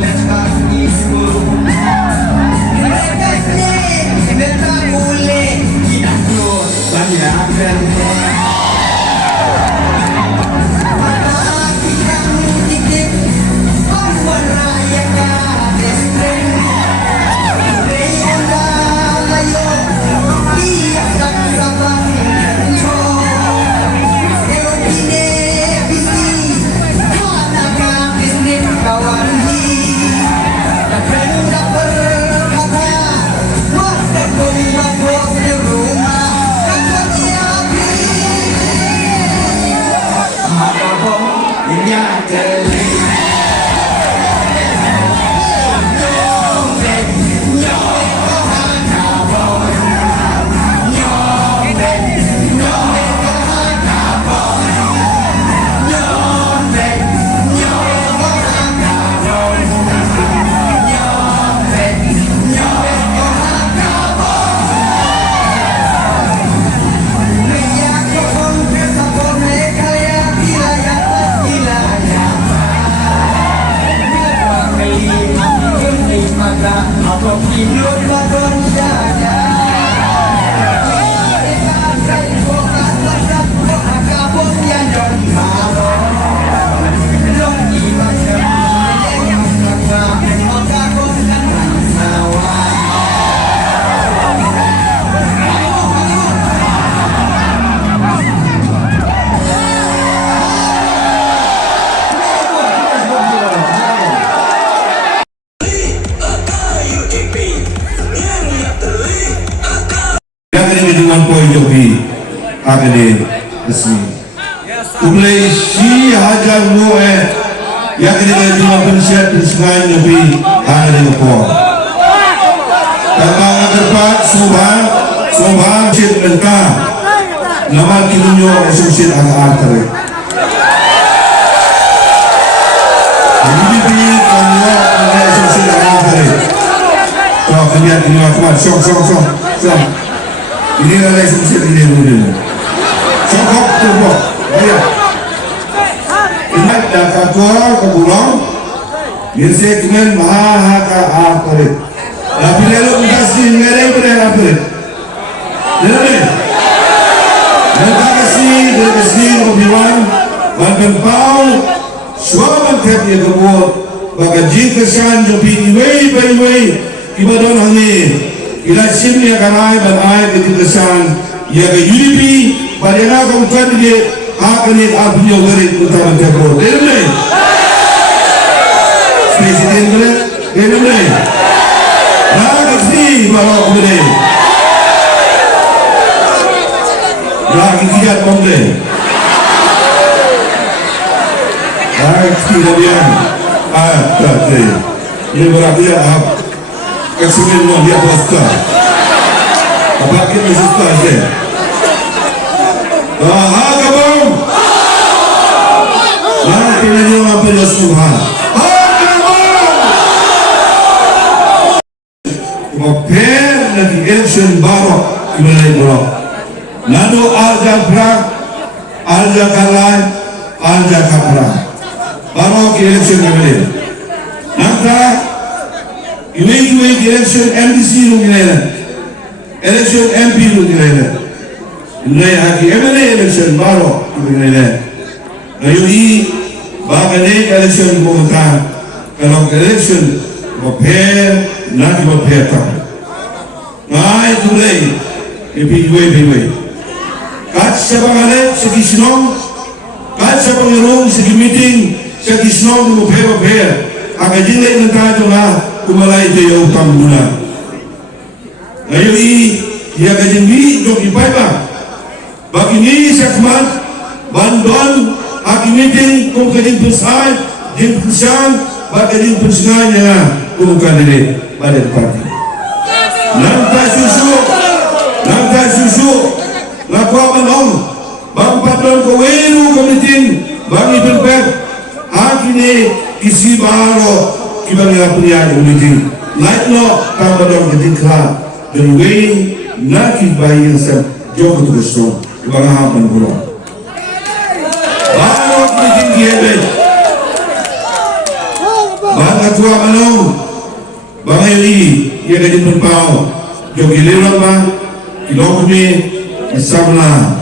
Let's go. Dengan poin joki akan resmi. Ulai si hajar moe yang kini dengan pensihat pensihat joki akan dikepor. Tanpa terpat subhan cip mentah nama kinunyo asosiat agak terus. Jadi pilih kanyo asosiat agak terus. So kemudian kinunyo kuat sok. Ini adalah sukses ini dulu. Sokok tubuh, bayar. Ini dah kakor kebulang. Biasa dengan mahaka aparit. Tapi lalu kasih mereka beraparit. Jadi, mereka kasih mobilan, banten pau, suaman kerja kebun, bagai jika san jopi iway, ibadah hangi. Ila simnya kanai dan air ketikesan ya ke UDP pada nak bukan dia akan ni apunya berit utama tepor. Dene. Presiden boleh. Dene. Nak sini bawa boleh. Nak kiat boleh. Nak tidak dia. Tak. Ini berarti apa? Kesulitan mau dia posta. Apa kita posta je? Kabung. Mana kita ni orang perlu subhan. Mobil lagi election baru mulai baru. Lalu alja perang, alja kalah, alja kapra. Baru election mulai. Nanti Iway election MDC lu gila, election MP lu gila. Ini lagi MLA election baru gila. Ayuh bagainya election pemerintah, kalau election berper, nanti berper tak. Ngai tu leh, iway. Kat siapa kali segi senang, kat siapa ngerung segi meeting, segi senang tu berper. Agak jilai negara tu lah. Kumalai itu yang utama guna. Ayo ia kajian ni dok ibadah. Bagi ni sakman, bantuan, hakim meeting, kum kajian pesai, jin pesan, bagi kajian pesannya, kum kajian pada parti. Nanti susu, lakukan on, bang patron kaweru komitin, bang ibadah, hakim ni isi baru. Ibang yang punya unity, like no, tambah dong ketika berway nak ibayi sen jauh terus no, ibang hampan pulau. Baru meeting kiabe, bang ketua malam, bang Eli, ia kaji berpau, jauh giliran bang, kilogumi, samla,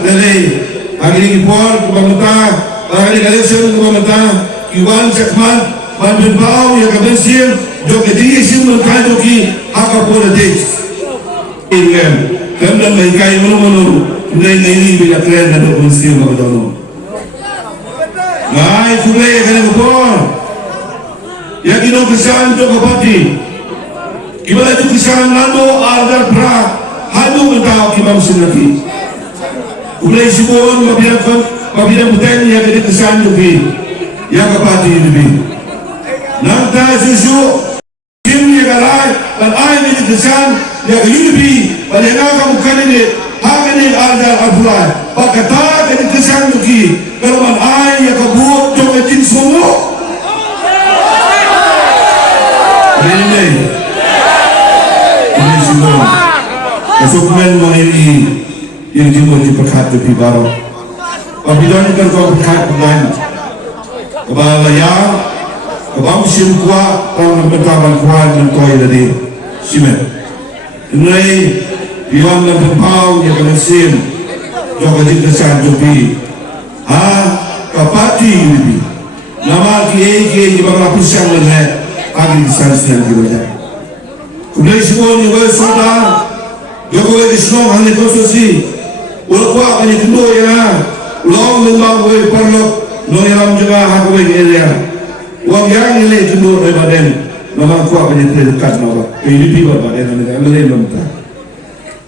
lele, hari ini pol, kubamutah, hari ini election kubamutah. Iwan Jakman, Bandung Bau yang kebencian, jok jadi isim mereka joki hak politik. Ini kerana mereka yang menurut ini bila keren ada konsil berdoa. Ngai kule kena kupon, yang kita kesan jok parti. Ibarat itu kesan nado agar pra, hadu mentau kibam sunati. Kule sibon mabiran bukan yang kita kesan joki. Yang kepada ini, nanti susu, kimia kalai, dan air ini kesan, yang ini, pada yang kamu kan ini, hak ini ada abulai, pakata ini kesan lagi, kalau man air yang kebuat jangan jin semua. Ini semua, kesukuman ini yang dimulai berkat lebih baru. Apabila kita kau berkat dengan kebaya, Kabang sim kuat orang bertahan kuat dan koi tadi simen. Ini biwan dan berpau yang kena sim jauh jadi kesan jopi. Kapati ini nama kiai di bawah pisang leh pagi kesan siang kita. Kemudian semua ni boleh sudah Jokowi di semua hanya konstruksi. Ulah kuat hanya kedua yang ulang lembang boleh perlu noyam juga hak boleh area. Uang yang ini kedua dari badan memang kuat banyak terdekat nama PDP badan mereka mereka belum tahu.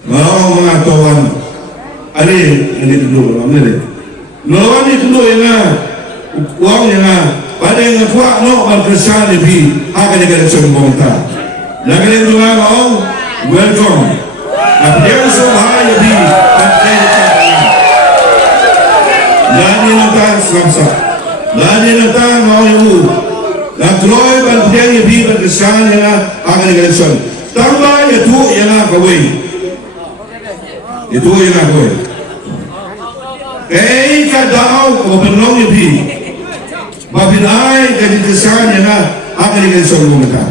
Mau mengatakan ada ini kedua orang ini. Lawan ini kedua yang uang yang badan yang kuat no berkesan lebih akan jadi sombong tak. Jangan yang juga mau welcome. Apa yang sombong lebih akan jadi nanti selasa. Jadi nanti mau ibu. Dan Troy berpikir lebih berkesan yang akan digerakkan. Tambah itu yang kawin. Itu yang kawin. Kau kadang kau penolong lebih. Babinai jadi kesan yang akan digerakkan mereka.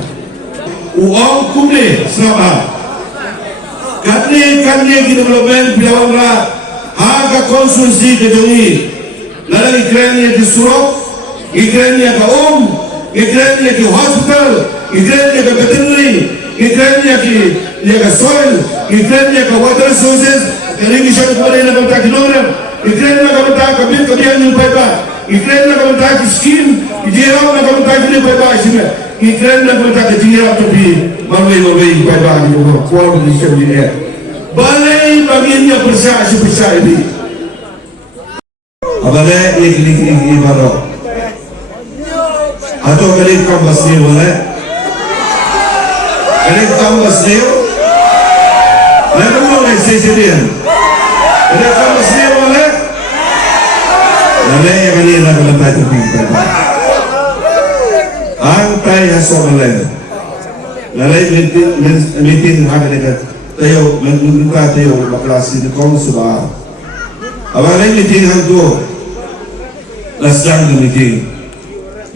Uang kumde selama. Kali kita bermain piawang lah. Harga konsumsi kedungi. Lalu ikrannya disuruk, ikrannya ke ikrannya ke hospital, ikrannya ke veterinary, ikrannya ke soil, ikrannya ke water resources, irrigation kepada yang bertak kilogram, ikrannya ke bertak kebiayaan yang bertak, ikrannya ke bertak skim, ijirau ke bertak ini bertak sini, ikrannya ke bertak ijirau tapi malai bertak di bawah kuat berisi di air. Balai bagiannya besar ini. Abalai ini baru. Atau kali kambas ni boleh? Kali kambas ni? Lalu boleh sesirian. Kali kambas ni boleh? Lalu yang kali nak lantai tepi. Antai hasil boleh. Lalu meeting ada dekat. Tayo, menunjukkan tayo berkelas di konsulat. Awalnya meeting hantu. Lasang meeting.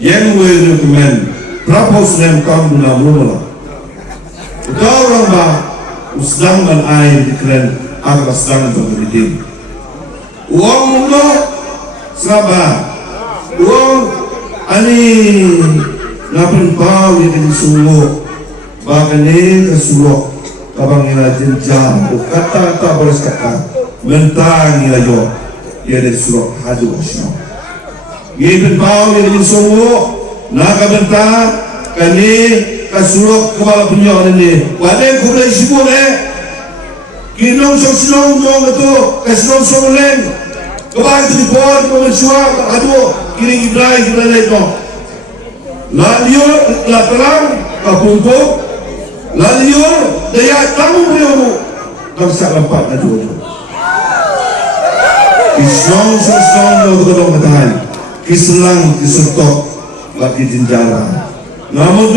Yang we recommend propose them come na mula. Utaw orang ba uslang man ay dikren ang uslang pagdidig. Uang mula saba. Uang ani napenpaw yung sulo. Baka ni kasulo kabang ina jenjang o kata boles kata mentang ina yo yan sulo hadu asno. Ngipin pao yang disungo nakabenta kani kasulok kepala punya ini. Wala ko na isipon kinong sinong itu kasulong songleng kabang itu dipon ko mensuak aduh kini gibray ito. Laliyo latarang kapumpok laliyo daya tamu priyono bangsa lampat na jojo. Isong lo ko matahan. Islang disutok bagi jenjara. Namun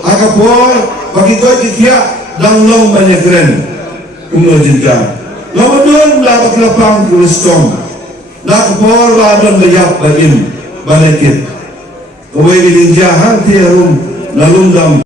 agapor bagi kau kikia dan long banyak keren kumno jenjara. Namun dapat lapang kulistom. Agapor ladon bayak bagim balikin. Kau ini jenjara tiarum lalundam.